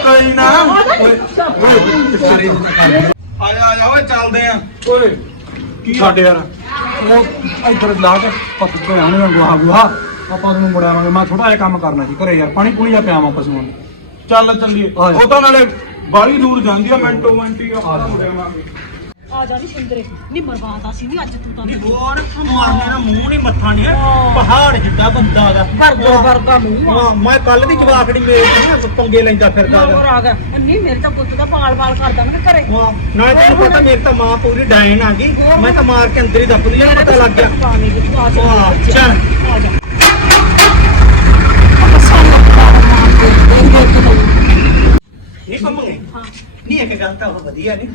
ਕੋਈ ਨਾ ਆ ਜਾ ਆ ਜਾ ਓਏ ਚੱਲਦੇ ਆ। ਓਏ ਕੀ ਸਾਡੇ ਯਾਰ। ਉਹ ਇੱਧਰ ਲਾ ਕੇ ਪੱਤ ਤੋਂ ਆਉਣੇ ਗੁਹਾ ਗੁਹਾ ਆਪਾਂ ਨੂੰ ਮੁੜਾਵਾਂਗੇ। ਮੈਂ ਥੋੜਾ ਜਿਹਾ ਕੰਮ ਕਰਨਾ ਸੀ ਘਰੇ ਯਾਰ। ਪਾਣੀ ਪੂਣੀ ਜਾਂ ਪਿਆਵਾਂ ਪਸ਼ੂਆਂ ਨੂੰ ਚੱਲ ਚੱਲੀਏ ਉਹ ਤਾਂ ਨਾਲੇ ਬਾਲੀ ਦੂਰ ਜਾਂਦੀ ਆ ਮਿੰਟੋ ਮਿੰਟ ਆਪਾਂ ਮੁੜਾਵਾਂਗੇ। ਆ ਜਾ ਨੀ ਸਿੰਦਰੇ। ਨੀ ਬਰਬਾਦ ਸੀ ਨੀ ਅੱਜ ਤੂੰ ਤਾਂ ਹੋਰ ਮਾਰਨੇ ਦਾ ਮੂੰਹ ਨਹੀਂ ਮੱਥਾ ਨਹੀਂ ਪਹਾੜ ਜਿੱਡਾ ਬੰਦਾ ਦਾ ਵਰਗਾ ਵਰਗਾ ਮੂੰਹ ਆ। ਹਾਂ ਮੈਂ ਕੱਲ ਦੀ ਜਵਾਕੜੀ ਮੇਰੇ ਨਾਲ ਪੰਗੇ ਲੈਂਦਾ ਫਿਰਦਾ ਹੋਰ ਗਾ ਆ ਗਿਆ। ਨਹੀਂ ਮੇਰੇ ਤਾਂ ਪੁੱਤ ਦਾ ਬਾਲ ਬਾਲ ਕਰਦਾ ਮੈਂ ਘਰੇ। ਹਾਂ ਨਾਲੇ ਤੈਨੂੰ ਪਤਾ ਮੇਰੀ ਤਾਂ ਮਾਂ ਪੂਰੀ ਡਾਇਨ ਆ ਗਈ। ਮੈਂ ਤਾਂ ਮਾਰ ਕੇ ਅੰਦਰ ਹੀ ਦੱਬ ਦਿਆ ਪਤਾ ਲੱਗ ਗਿਆ। ਪਾਣੀ ਵਿੱਚ ਆ ਜਾ। ਹਾਂ, ਚੱਲ। ਆ ਜਾ ਇਹ ਕੰਮ ਨਹੀਂ ਇੱਕ ਗੱਲ ਤਾਂ ਉਹ ਵਧੀਆ ਨਹੀਂ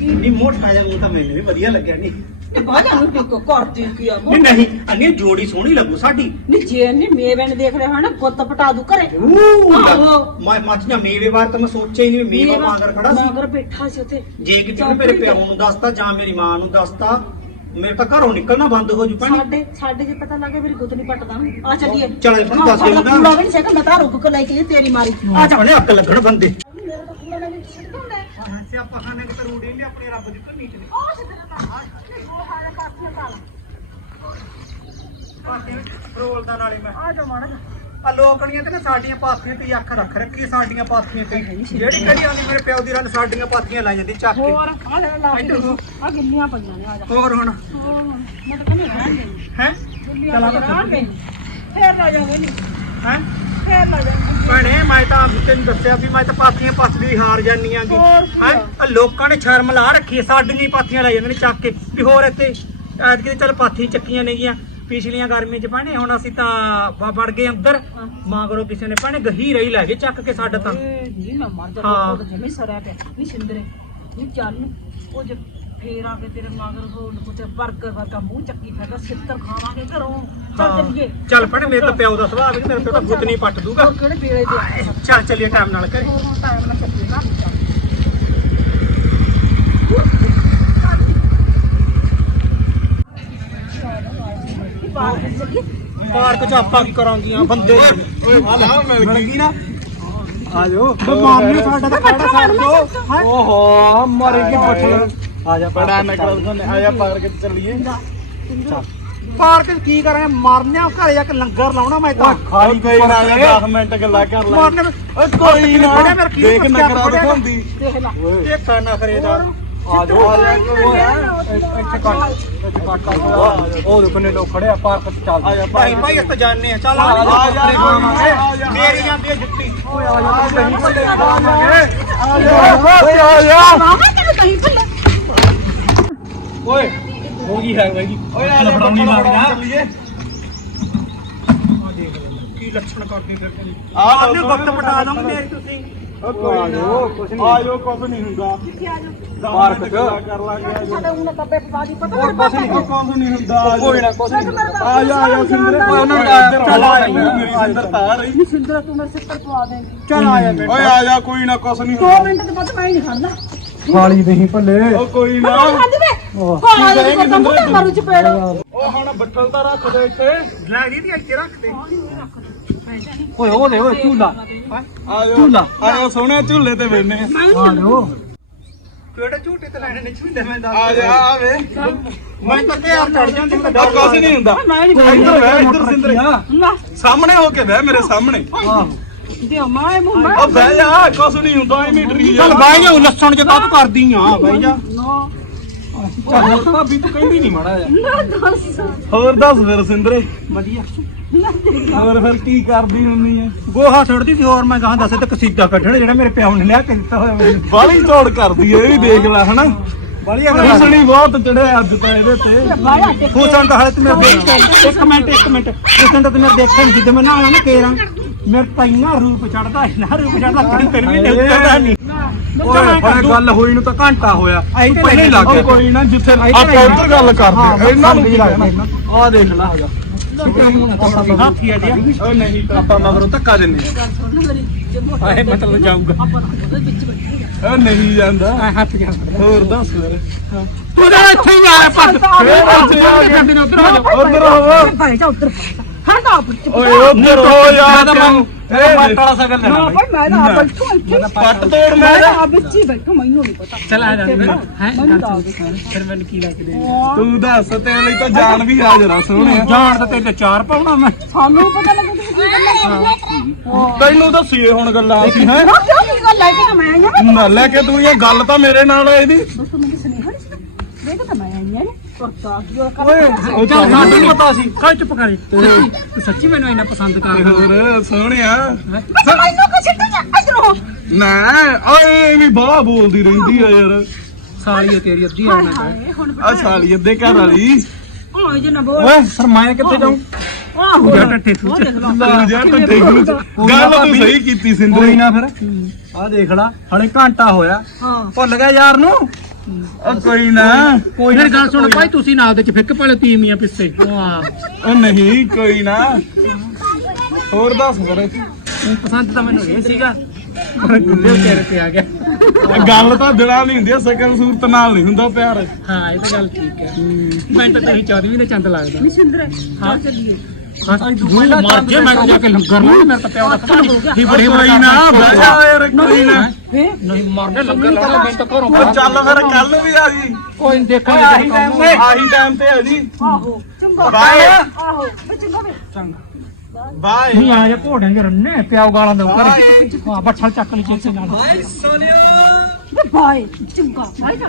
ਨਹੀਂ ਮੋਟਾ ਜਿਹਾ ਮੂੰਹ ਤਾਂ ਮੈਨੂੰ ਵੀ ਵਧੀਆ ਲੱਗਿਆ ਨਹੀਂ ਕਰਦੀ ਕੀ ਆ ਨਹੀਂ ਨਹੀਂ ਅੰਨੀ ਜੋੜੀ ਸੋਹਣੀ ਲੱਗੂ ਸਾਡੀ। ਜੇ ਨੀ ਮੇਵੇ ਨੇ ਦੇਖ ਰਿਹਾ ਹਨਾ ਗੁੱਤ ਪਟਾ ਦੂ ਘਰੇ। ਆਹੋ। ਮੈਂ ਮੱਚੀਆਂ ਮੇਵੇ ਬਾਰ ਤਾਂ ਮੈਂ ਸੋਚਿਆ ਹੀ ਨਹੀਂ ਵੀ ਮੇਵਾ ਮਾਂਗਰ ਖੜਾ ਸੀ। ਮਾਂਗਰ ਬੈਠਾ ਸੀ ਉੱਥੇ। ਜੇ ਕਿਤੇ ਉਹਨੇ ਮੇਰੇ ਪਿਓ ਨੂੰ ਦੱਸਤਾ ਜਾਂ ਮੇਰੀ ਮਾਂ ਨੂੰ ਦੱਸਤਾ ਮੇਰੇ ਤਾਂ ਘਰੋਂ ਨਿਕਲਣਾ ਬੰਦ ਹੋ ਜੂ ਸਾਡੇ ਸਾਡੇ ਜੇ ਪਤਾ ਲੱਗੇ ਮੇਰੀ ਗੁੱਤ ਨਹੀਂ ਪਟਦਾ ਆ ਚੱਲੀਏ। ਚੱਲ ਇਹ ਮੈਨੂੰ ਦੱਸ ਹਾਂ, ਦਿਓ ਨਾ। ਪੂਰਾ ਵੀ ਨਹੀਂ ਸਕਦਾ ਮੈਂ ਤਾਂ ਰੁਕ ਕੇ ਲੈ ਕੇ ਗਈ, ਤੇਰੀ ਮਾਰੀ। ਆ ਜਾਣੇ ਅੱਗ ਲੱਗਣ ਬੰਦੇ। ਮੇਰਾ ਤਾਂ ਪੂਰਾ। ਸਿਆਪਾ ਖਾਨੇ ਕਿ ਰੂੜੀ ਨਹੀਂ ਆਪਣੇ ਰੱਬ ਦੀ ਕੰਨੀ ਚ ਉਹ ਸਿੱਧਾ ਨਾ ਉਹ ਹਾਲੇ ਕਾਫੀ ਕਾਲਾ। ਰੋਲ ਦਾ ਨਾਲੇ ਮੈਂ। ਆ ਜਾ ਮਾੜਾ। ਆ ਲੋਕੜੀਆਂ ਤੇ ਨਾ ਸਾਡੀਆਂ ਪਾਥੀਆਂ ਤੇ ਹੀ ਅੱਖ ਰੱਖ ਰੱਖੀ ਸਾਡੀਆਂ ਪਾਥੀਆਂ ਤੇ ਜਿਹੜੀ ਕਿਹੜੀ ਆਉਂਦੀ ਮੇਰੇ ਪਿਓ ਦੀ ਰਨ ਸਾਡੀਆਂ ਪਾਥੀਆਂ ਲਾ ਜਾਂਦੀ ਚੱਕ ਕੇ। ਹੋਰ ਆ ਲੈ ਲਾ ਕੇ ਆ ਗਿੱਲੀਆਂ ਪਈਆਂ ਨੇ ਆ ਜਾ। ਹੋਰ ਹੁਣ? ਮੈਂ ਤਾਂ ਕਹਿੰਦੀ ਰਹਿਣ ਦੇ। ਹੈ? ਗਿੱਲੀਆਂ ਰਹਿਣ ਦੇ। ਫੇਰ ਲਾ ਜਾਵਾਂਗੇ ਹੈ? ਫੇਰ ਭੈਣੇ ਮੈਂ ਤਾਂ ਤੈਨੂੰ ਦੱਸਿਆ ਵੀ ਮੈਂ ਤਾਂ ਪਾਥੀਆਂ ਪੱਸਦੀ ਹਾਰ ਜਾਨੀ ਆਂਗੀ। ਹੋਰ ਕੀ ਹੈ? ਲੋਕਾਂ ਨੇ ਸ਼ਰਮ ਲਾ ਰੱਖੀ ਹੈ, ਸਾਡੀਆਂ ਹੀ ਪਾਥੀਆਂ ਲੈ ਜਾਂਦੇ ਨੇ ਚੱਕ ਕੇ। ਵੀ ਹੋਰ ਇੱਥੇ ਐਤਕੀ ਚੱਲ ਪਾਥੀ ਚੱਕੀਆਂ ਨੇਗੀਆਂ। ਪਿਛਲੀਆਂ ਗਰਮੀਆਂ ਚ ਭੈਣੇ ਹੁਣ ਅਸੀਂ ਤਾਂ ਵੜ ਗਏ ਅੰਦਰ। ਹਾਂ। ਮਾਂਗਰੋ ਕਿਸੇ ਨੇ ਭੈਣੇ ਗਹੀ ਰਹੀ ਲੈ ਗਏ ਚੱਕ ਕੇ ਸਾਡਾ ਤਾਂ। ਨਹੀਂ ਮੈਂ ਮਰ ਜਾ ਹਾਂ। ਜਮੇ ਸਰਿਆ ਪਿਆ। ਨਹੀਂ ਸਿੰਦਰੇ ਨਹੀਂ ਚੱਲ ਨੀ, ਉਹ ਜੇ ਫੇਰ ਆ ਕੇ ਤੇਰੇ ਮਗਰ ਹੋਣ ਕੁਤੇ ਬਰਗਰ ਵਰਗਾ ਮੂੰਹ ਚੱਕੀ ਫਿਰਦਾ ਸਿੱਤਰ ਖਾਵਾਂਗੇ ਘਰੋਂ। ਚੱਲ। ਚੱਲੀਏ। ਚੱਲ ਭੈਣੇ ਮੇਰੇ ਤਾਂ ਪਿਓ ਦਾ ਸੁਭਾਅ ਵੀ ਮੇਰੇ ਪਿਓ ਤਾਂ ਗੁੱਤ ਨਹੀਂ ਪੱਟ ਦੂਗਾ ਹੋਰ ਕਿਹੜੇ ਵੇਲੇ ਤੇ ਆਏ ਆ? ਚੱਲ ਚੱਲੀਏ ਟਾਈਮ ਨਾਲ ਕਰੇ ਹੋਰ ਹੁਣ ਟਾਈਮ ਨਾਲ ਚੱਲੀਏ ਨਾ ਪਾਰਕ ਚੱਲੀਏ ਪਾਰਕ ਚ ਆਪਾਂ ਕੀ ਕਰਾਂਗੀਆਂ ਬੰਦੇ? ਓਏ ਆ ਮਿਲ ਗਈ। ਨਾ? ਆ ਜਾਓ ਮਾਮੀ ਸਾਡਾ ਤਾਂ ਛੱਡ ਦੋ ਓਹੋ ਮਰ ਗਈ ਪੱਠ ਆ ਜਾ ਬੜਾ ਨਿਕਲ ਗਏ ਆ ਜਾ ਪਾਰ ਕੇ ਚੱਲੀਏ। ਪਾਰਕ ਚ ਕੀ ਕਰਾਂ ਮਰਨਿਆ ਘਰੇ ਜਾ ਕੇ ਲੰਗਰ ਲਾਉਣਾ ਮੈਂ ਤਾਂ। ਖਾਈ ਕੋਈ ਨਾ 10 ਮਿੰਟ ਗੱਲਾਂ ਕਰ ਲੈ। ਮਰਨੇ ਓਏ ਕੋਈ ਨਾ ਦੇਖ ਫੜਿਆ। ਦਿਖਾਉਂਦੀ ਦੇਖ ਖਾਣਾ ਖਰੇਦਾ ਆ ਜਾ ਆ ਜਾ ਉਹ ਹੈ ਇੱਥੇ ਕੱਟ ਇੱਥੇ ਕੱਟ ਉਹ ਦੁਕਾਨੇ ਲੋਕ ਖੜੇ ਆ ਪਾਰਕ ਚ ਚੱਲ। ਆ ਜਾ ਭਾਈ ਭਾਈ ਤਾਂ ਜਾਣਦੇ ਆ। ਚੱਲ ਆ ਜਾ, ਆ ਜਾ, ਆ ਜਾ। ਮੇਰੀ ਜਾਂਦੀ ਹੈ ਜੁੱਤੀ। ਓਏ ਆ ਜਾ ਆ ਜਾ ਆ ਜਾ। ਓਏ ਹੋ ਗਈ ਹੈ ਬਾਈ ਓਏ ਆ ਜਾ ਲਫੜਾਉਣੀ ਲੱਗ ਗਿਆ। ਚੱਲੀਏ। ਕੀ ਲੱਛਣ ਕਰਦੇ ਫਿਰਦੇ ਨੇ। ਆ ਆਨੇ ਗੁੱਤ ਪਟਾ ਦੋਗੇ ਮੇਰੀ ਤੁਸੀਂ। ਓ ਕੋਈ ਨਾ। ਕੁਛ ਨਹੀਂ। ਆ ਜੋ ਕੁਛ ਨਹੀਂ ਹੁੰਦਾ। ਕਿੱਥੇ ਆ ਜਾ ਪਾਰਕ ਚ ਕਰ ਲਾਂਗੇ ਆ ਸਾਡਾ ਉਹਨਾਂ ਕੱਬੇ ਪਾ ਦੀ ਪਤਾ ਹੋਰ ਮੇਰੇ ਕੁਛ ਨਹੀਂ ਪਾਪਾ ਕੁਛ ਨਹੀਂ ਹੁੰਦਾ ਕੋਈ ਨਾ ਕੁਛ ਨਹੀਂ। ਆ ਜਾ ਆ ਜਾ ਸਿੰਦਰੇ। ਉਹਨਾਂ ਦਾ ਚੱਲ ਆ ਮੇਰੀ ਸਿੰਦਰ ਤਾਂ ਆ ਰਹੀ। ਨਹੀਂ ਸਿੰਦਰਾ ਤੂੰ ਮੇਰੇ ਸਿੱਤਰ ਪਵਾ ਦੇਂਗੀ। ਚੱਲ ਆ ਜਾ ਬੇਟਾ। ਓਏ ਆ ਜਾ ਕੋਈ ਨਾ ਕੁਛ ਨਹੀਂ ਦੋ ਮਿੰਟ ਦੇ ਬਾਅਦ ਮੈਂ ਹੀ ਨਹੀਂ ਖੜਨਾ। ਖਾਲੀ ਨਹੀਂ ਭੱਲੇ। ਓ ਕੋਈ ਨਾ। ਮੈਂ ਖਾਂਦੀ ਵੇ ਉਹ ਹਾਂ ਇਹ ਕਰਦਾ ਮੁੰਡਾ ਮਾਰੂ ਚ ਪੇੜ। ਉਹ ਹੁਣ ਬੱਠਲ ਤਾਂ ਰੱਖ ਦੇ ਇੱਥੇ। ਲੈ ਜੀ ਦੀ ਇੱਥੇ ਰੱਖ ਦੇ। ਓਏ ਓਏ ਓਏ ਝੂਲਾ। ਆ ਜਾ ਝੂਲਾ। ਆ ਜਾ ਸੋਹਣੇ ਝੂਲੇ ਤੇ ਬੈਠਨੇ ਆ। ਜਾਓ ਕਿਹੜੇ ਝੂਟੇ ਤੇ ਲੈਣੇ ਨੇ ਝੂਟੇ ਮੈਂ ਦੱਸ ਆ ਜਾ ਆ ਵੇ। ਮੈਂ ਤਾਂ ਤੇ ਆਪ ਚੜ ਜਾਂਦੀ ਮੈਂ ਉਹ ਕੁਛ ਨਹੀਂ ਹੁੰਦਾ। ਮੈਂ ਨਹੀਂ ਇੱਧਰ ਬਹਿ ਇੱਧਰ ਸਿੰਦਰੇ। ਨਾ ਸਾਹਮਣੇ ਹੋ ਕੇ ਬਹਿ ਮੇਰੇ ਸਾਹਮਣੇ। ਦਿਓ ਮਾਏ ਮੂੰਹ ਮੈਂ ਉਹ ਬਹਿ ਜਾ ਨਹੀਂ ਹੁੰਦਾ ਐਵੇਂ ਡਰੀ ਚੱਲ ਜਾ। ਲੱਸਣ ਜੇ ਕਾਹ ਕਰਦੀ ਆ ਬਾਈ ਜਾ। ਚੱਲ ਭਾਬੀ ਤੂੰ ਕਹਿੰਦੀ ਨਹੀਂ ਮੜਾ ਜਾ ਨਾ ਦੱਸ। ਹੋਰ ਦੱਸ ਫਿਰ ਸਿੰਦਰੇ। ਵਧੀਆ। ਹੋਰ ਫਿਰ ਕੀ ਕਰਦੀ ਹੁੰਨੀ ਐ? ਗੋਹਾ ਸੁੱਟਦੀ ਸੀ ਹੋਰ ਮੈਂ ਕਹਾਂ ਦੱਸੇ ਤੇ ਕਸੀਦਾ ਕੱਢਣ ਜਿਹੜਾ ਮੇਰੇ ਪਿਓ ਨੇ ਲਿਆ ਕੇ ਦਿੱਤਾ ਹੋਇਆ ਮੈਨੂੰ। ਬਾਲੀ ਝੋੜ ਕਰਦੀ ਐ ਇਹ ਵੀ ਦੇਖ ਲੈ ਹਨਾ? ਬੜੀਆ ਹੁਸਣੀ ਬਹੁਤ ਚੜਿਆ ਅੱਜ ਤਾਂ ਇਹਦੇ ਤੇ। ਹੁਸਨ ਤਾਂ ਹਾਲੇ ਤੇ ਮੇਰੇ ਦੇਖ। ਇੱਕ ਮਿੰਟ ਇੱਕ ਮਿੰਟ। ਹੁਸਨ ਤਾਂ ਤੇ ਮੇਰੇ ਦੇਖਣ ਨਹੀਂ ਜਿੱਦ ਮੈਂ ਨਾ ਆਇਆ ਨਾ ਕੇਰਾਂ। ਮੇਰੇ ਤਾਂ ਇੰਨਾ ਰੂਪ ਚੜਦਾ ਇੰਨਾ ਰੂਪ ਚੜਦਾ ਕਦੀ ਫਿਰ ਵੀ ਨਹੀਂ ਉਤਰਦਾ ਨਹੀਂ। ਓਏ ਪਰ ਗੱਲ ਹੋਈ ਨੂੰ ਤਾਂ ਘੰਟਾ ਹੋਇਆ। ਤੇ ਪਹਿਲੇ ਲੱਗ ਗਿਆ। ਕੋਈ ਨਾ ਜਿੱਥੇ ਆਪਾਂ ਉੱਧਰ ਗੱਲ ਕਰਦੇ ਇਹਨਾਂ ਨੂੰ ਕੀ ਲੱਗਦਾ? ਆ ਦੇਖ ਲੈ। ਆ ਜਾ ਹਾਥੀ ਆ ਜੀ। ਓ ਨਹੀਂ ਤਾਂ ਆਪਾਂ ਮਗਰੋਂ ਧੱਕਾ ਆ ਮੋਟਾ ਆਏ ਮਤਲਬ ਜਾਊਗਾ। ਓ ਨਹੀਂ ਜਾਂਦਾ। ਹੱਥ ਜਾ ਹੋਰ ਦੱਸ ਫਿਰ ਤੂੰ ਤਾਂ ਇੱਥੇ ਹੀ ਆਇਆ ਪੱਟ ਫੇਰ ਇੱਥੇ ਆ ਗਿਆ ਉਧਰ ਹੋ ਭਾਈ ਜਾ ਉੱਧਰ। ਹਟ ਆ ਪੁੱਤ ਓਏ ਉਧਰ ਹੋ ਯਾਰ ਤੂੰ ਪੱਟ ਵਾਲਾ ਸਗਨ ਨਾ ਲੈਣਾ ਭਾਈ ਮੈਂ ਤਾਂ ਆ ਬੈਠੂ ਇੱਥੇ। ਪੱਟ ਤੋੜ ਮੈਂ ਮੈਂ ਤਾਂ ਆ ਵਿੱਚ ਹੀ ਬੈਠੂ ਮੈਨੂੰ ਨਹੀਂ ਪਤਾ। ਚੱਲ ਆ ਜਾ ਹੈ ਮੈਨੂੰ ਦੱਸ। ਫਿਰ ਮੈਨੂੰ ਕੀ ਲੱਗ ਦੇ ਤੂੰ ਦੱਸ ਤੇਰੇ ਲਈ ਤਾਂ ਜਾਨ ਵੀ ਹਾਜ਼ਰ ਆ। ਸੋਹਣਿਆ ਜਾਣ ਤਾਂ ਤੇਰੇ ਚਾਰ ਪਾਉਣਾ ਮੈਂ। ਸਾਨੂੰ ਪਤਾ ਲੱਗੂ ਤੁਸੀਂ ਕੀ ਗੱਲਾਂ ਕਰਦੇ ਤੈਨੂੰ ਦੱਸੀਏ ਹੁਣ ਗੱਲਾਂ ਅਸੀਂ ਹੈ? ਹੋ ਕਿਉਂ ਕੀ ਗੱਲ ਲੈ ਕੇ ਤਾਂ ਮੈਂ ਆਈ ਆ ਨਾ ਲੈ ਕੇ ਤੂੰ ਇਹ ਗੱਲ ਤਾਂ ਮੇਰੇ ਨਾਲ ਆ ਇਹਦੀ। ਦੋਸਤੋ ਮੈਨੂੰ ਸੁਨੇਹਾ ਨਹੀਂ ਸੀ ਦੇਖ ਤਾਂ ਮੈਂ ਓਏ ਉਹ ਚੱਲ ਸਾਨੂੰ ਨਹੀਂ ਪਤਾ ਸੀ। ਕਾਹ ਚੁੱਪ ਕਰੇ। ਤੂੰ ਸੱਚੀ ਮੈਨੂੰ ਇੰਨਾ ਪਸੰਦ ਕਰਦਾ ਹੋਰ ਸੋਹਣਿਆ। ਮੈਨੂੰ ਕੋ ਛੱਡਿਆ ਇਧਰੋਂ ਨਾ ਓਏ ਵੀ ਬਾਹਲਾ ਬੋਲਦੀ ਰਹਿੰਦੀ ਆ ਯਾਰ। ਸਾਲੀ ਹੈ ਤੇਰੀ ਅੱਧੀ ਆਉਣਾ ਹਾਏ ਹੁਣ ਆ ਸਾਲੀ ਅੱਧੇ ਘਰ ਵਾਲੀ। ਓਏ ਜੇ ਨਾ ਬੋਲ। ਓਏ ਸਰ ਮੈਂ ਕਿੱਥੇ ਜਾਉਂ ਆਹੋ ਜਾ ਟੱਟੇ ਤੂੰ ਉਹ ਦੇਖ ਲਾ। ਤੂੰ ਜਾ ਕਿਵੇਂ ਟੱਟੇ ਗੁਰੂ ਚ। ਕੋਈ ਨਾ ਗੱਲ ਤੂੰ ਭਾਬੀ। ਸਹੀ ਕੀਤੀ ਸਿੰਦਰ ਕੋਈ ਨਾ। ਫਿਰ। ਆ ਦੇਖ ਲਾ ਹਲੇ ਘੰਟਾ ਹੋਇਆ। ਭੁੱਲ ਗਿਆ ਯਾਰ ਨੂੰ? ਉਹ ਕੋਈ ਨਾ। ਕੋਈ ਨਾ ਗੱਲ ਸੁਣ ਭਾਈ ਤੁਸੀਂ ਨਾਲ ਦੇ ਚ ਫਿੱਕ ਪਾਲੇ ਤੀਮੀਆਂ ਪਿੱਛੇ। ਵਾਹ ਉਹ ਨਹੀਂ ਕੋਈ ਨਾ। ਹੋਰ ਦੱਸ ਫਿਰ। ਪਸੰਦ ਤਾਂ ਮੈਨੂੰ ਇਹ ਸੀਗਾ। ਪਰ ਗੁੱਲੇ ਤੇਰੇ ਤੇ ਆ ਗਿਆ। ਗੱਲ ਤਾਂ ਦਿਲਾਂ ਨਹੀਂ ਹੁੰਦੀ ਸਕਲ ਸੂਰਤ ਨਾਲ ਨਹੀਂ ਹੁੰਦਾ ਪਿਆਰ। ਹਾਂ ਇਹ ਤਾਂ ਗੱਲ ਠੀਕ ਹੈ। ਮੈਂ ਤਾਂ ਤੇਰੀ ਚੌਦਵੀਂ ਦੇ ਚੰਦ ਲੱਗਦਾ। ਨਿਸ਼ਿੰਦਰ ਹਾਂ। ਚੱਲੀਏ। ਮਾਰ ਕੇ ਮੈਂ ਜਾ ਕੇ ਲੰਗਰ ਲਾ ਮੈਂ ਤਾਂ ਪਿਆ ਦਾ ਬੜੀ ਨਾ ਬਹਿ ਜਾ ਯਾਰ ਕੋਈ ਨਾ। ਵੇ ਨਹੀਂ ਮਾਰ ਕੇ ਲੰਗਰ ਲਾਉਣਾ ਮੈਂ ਤਾਂ ਘਰੋਂ ਉਹ ਚੱਲ ਫਿਰ ਕੱਲ ਨੂੰ ਵੀ ਆ ਜੀ ਕੋਈ ਨੀ ਦੇਖਾਂਗੇ ਆਹੀ ਜਦੋਂ ਟਾਈਮ ਕੰਮ ਤੇ ਆਹੀ ਟਾਈਮ ਤੇ ਆ ਜੀ। ਆਹੋ ਚੰਗਾ। ਬਾਏ। ਆਹੋ ਵੇ ਚੰਗਾ ਵੇ। ਚੰਗਾ। ਬਾਏ। ਨਹੀਂ ਆ ਜਾ ਘੋੜਿਆਂ ਦੇ ਰੰਨੇ ਪਿਆਉ ਗਾਲਾਂ ਦੇ ਉੱਪਰ। ਹਾਂ ਬੱਠਲ ਚੱਕ ਲਈ ਚੇਸੇ ਨਾਲ ਵੇ ਬਾਏ ਚੰਗਾ। ਬਾਏ। ਜਾ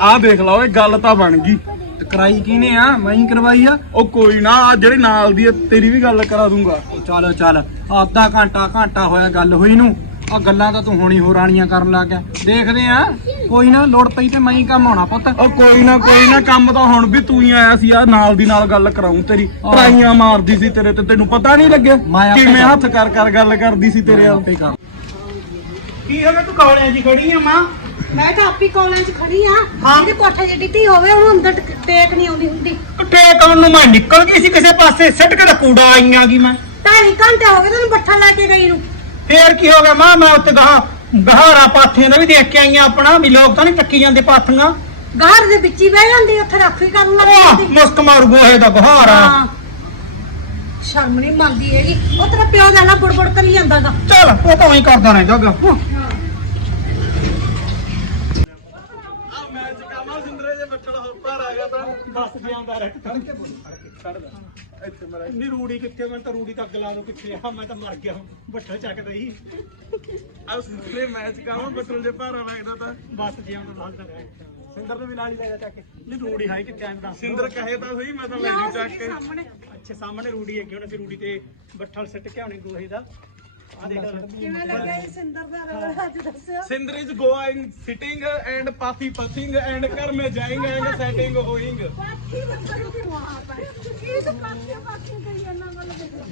ਆਹ ਦੇਖ ਲਾ ਓਏ ਗੱਲ ਤਾਂ ਬਣ ਗਈ। ਤੇ ਕਰਾਈ ਕਿਨੇ ਆ? ਮੈਂ ਹੀ ਕਰਵਾਈ ਆ। ਉਹ ਕੋਈ ਨਾ ਆ ਜਿਹੜੇ ਨਾਲ ਦੀ ਆ, ਤੇਰੀ ਵੀ ਗੱਲ ਕਰਾ ਦੂੰਗਾ। ਚੱਲ ਚੱਲ। ਅੱਧਾ ਘੰਟਾ ਘੰਟਾ ਹੋਇਆ ਗੱਲ ਹੋਈ ਨੂੰ। ਆ ਗੱਲਾਂ ਤਾਂ ਤੂੰ ਹੁਣੀ ਹੋ ਰਾਣੀਆਂ ਕਰਨ ਲੱਗ ਗਿਆ। ਦੇਖਦੇ ਆ। ਕੋਈ ਨਾ ਲੋੜ ਪਈ ਤੇ ਮੈਂ ਹੀ ਕੰਮ ਆਉਣਾ ਪੁੱਤ। ਉਹ ਕੋਈ ਨਾ ਕੋਈ ਨਾ ਕੰਮ ਤਾਂ ਹੁਣ ਵੀ ਤੂੰ ਹੀ ਆਇਆ ਸੀ। ਆ ਨਾਲ ਦੀ ਨਾਲ ਗੱਲ ਕਰਾਉਂ ਤੇਰੀ। ਟਰਾਈਆਂ ਮਾਰਦੀ ਸੀ ਤੇਰੇ ਤੇ। ਤੈਨੂੰ ਪਤਾ ਨਹੀਂ ਲੱਗਿਆ ਮੈਂ ਆਪੇ ਕਿਵੇਂ ਹੱਥ ਕਰ ਕਰ ਗੱਲ ਕਰਦੀ ਸੀ ਤੇਰੇ ਨਾਲ ਆਪੇ। ਕਰ ਕੀ ਹੋ ਗਿਆ? ਤੂੰ ਕੌਲਿਆਂ 'ਚ ਖੜੀ ਆ ਮਾਂ। ਮੈਂ ਤਾਂ ਆਪੀ ਕਾਲਜ 'ਚ ਖੜੀ ਆ। ਜਿਹਦੇ ਕੋਠੇ ਜਿੱਡੀ ਧੀ ਹੋਵੇ ਉਹਨੂੰ ਅੰਦਰ ਟਕ- ਟੇਕ ਨਹੀਂ ਆਉਂਦੀ ਹੁੰਦੀ। ਟੇਕ ਆਉਣ ਨੂੰ ਮੈਂ ਨਿਕਲ ਗਈ ਸੀ ਕਿਸੇ ਪਾਸੇ ਸਿੱਟ ਕੇ ਤਾਂ ਕੂੜਾ ਆਈਆਂ ਗਈ ਮੈਂ। ਢਾਈ ਘੰਟੇ ਹੋ ਗਏ ਤੈਨੂੰ ਬੱਠਾ ਲੈ ਕੇ ਗਈ ਨੂੰ। ਫੇਰ ਕੀ ਹੋ ਗਿਆ? ਮਾਂ ਮੈਂ ਉੱਤੇ ਗਾਹ ਗਹਾਰਾ ਪਾਥੀਆਂ ਦਾ ਵੀ ਦੇਖ ਕੇ ਆਈਆਂ ਆਪਣਾ ਵੀ ਲੋਕ ਤਾਂ ਨਹੀਂ ਟੱਕੀ ਜਾਂਦੇ ਪਾਥੀਆਂ। ਗਾਹਰ ਦੇ ਵਿੱਚ ਹੀ ਬਹਿ ਜਾਂਦੀ ਉੱਥੇ ਰਾਖੀ ਕਰਨ ਲੱਗ ਆਹ, ਜਾਂਦੀ। ਮੁਸਕ ਮਾਰੂ ਗੋਹੇ ਦਾ ਬਹਾਰਾ ਹਾਂ। ਸ਼ਰਮ ਨਹੀਂ ਮੰਨਦੀ ਹੈਗੀ। ਉਹ ਤੇਰਾ ਪਿਓ ਦਾ ਨਾ ਬੁੜਬੁੜ ਕਰੀ ਜਾਂਦਾਗਾ। ਚੱਲ ਉਹ ਤਾਂ ਹੀ ਕਰਦਾ ਰਹਿ ਗਾ ਮੈਂ ਚਕਾਵਾਂ ਸਿੰਦਰੇ ਜੇ ਬੱਚੜਾ ਉੱਪਰ ਆ ਗਿਆ ਤਾਂ ਦੱਸ ਜ਼ਿਆਦਾ ਰਹਿ ਖੜ ਕੇ ਬੋਲ ਖੜ ਕੇ ਛੱਡ ਦਾ ਇੱਥੇ ਮੇਰਾ ਨੀ ਰੂੜੀ ਕਿੱਥੇ ਮੈਂ ਤਾਂ ਰੂੜੀ ਤਾਂ ਅੱਗ ਲਾ ਦੋ ਕਿੱਥੇ ਆ? ਮੈਂ ਤਾਂ ਮਰ ਗਿਆ ਬੱਠਾ ਚੱਕਦਾ ਹੀ ਆ ਸਿੰਦਰੇ ਮੈਂ ਚਕਾਵਾਂ ਬੱਟਲ ਜੇ ਭਾਰਾ ਲੱਗਦਾ ਤਾਂ। ਬਸ ਜ਼ਿਆਦਾ ਲੱਗਦਾ ਰਹਿ ਸਿੰਦਰ ਨੂੰ ਵੀ ਨਾਲ ਹੀ ਲੈ ਜਾ ਚੱਕ ਕੇ। ਨੀ ਰੂੜੀ ਹੈ ਕਿੱਥੇ ਆਂ ਦੱਸ ਸਿੰਦਰ ਕਹੇ ਤਾਂ ਸਹੀ ਮੈਂ ਤਾਂ ਲੈ ਚੱਕ ਕੇ। ਅੱਛਾ ਸਾਹਮਣੇ ਰੂੜੀ ਹੈਗੀ ਹੁਣ ਅਸੀਂ ਰੂੜੀ ਤੇ ਬੱਠਲ ਸਿੱਟ ਕੇ ਆਉਣੀ ਗੋਹੇ ਦਾ। ਕਿਵੇਂ ਲੱਗਿਆ ਇਹ ਸਿੰਦਰ ਦਾ ਰੋਲ ਅੱਜ ਦੱਸਿਓ Shinder is going sitting and ਪਾਥੀ ਪਥਿੰਗ ਐਂਡ ਘਰ ਮੇ ਜਾਏਂਗੇ ਐਂਡ ਸੈਟਿੰਗ ਹੋਇੰਗ ਪਾਥੀ ਬੱਚਾ ਨੂੰ ਵਹਾਂ ਪਰ ਇਹ ਤਾਂ ਪਾਥੀ ਪਾਥੀ ਕਰੀ ਜਾਂਦਾ ਮਤਲਬ।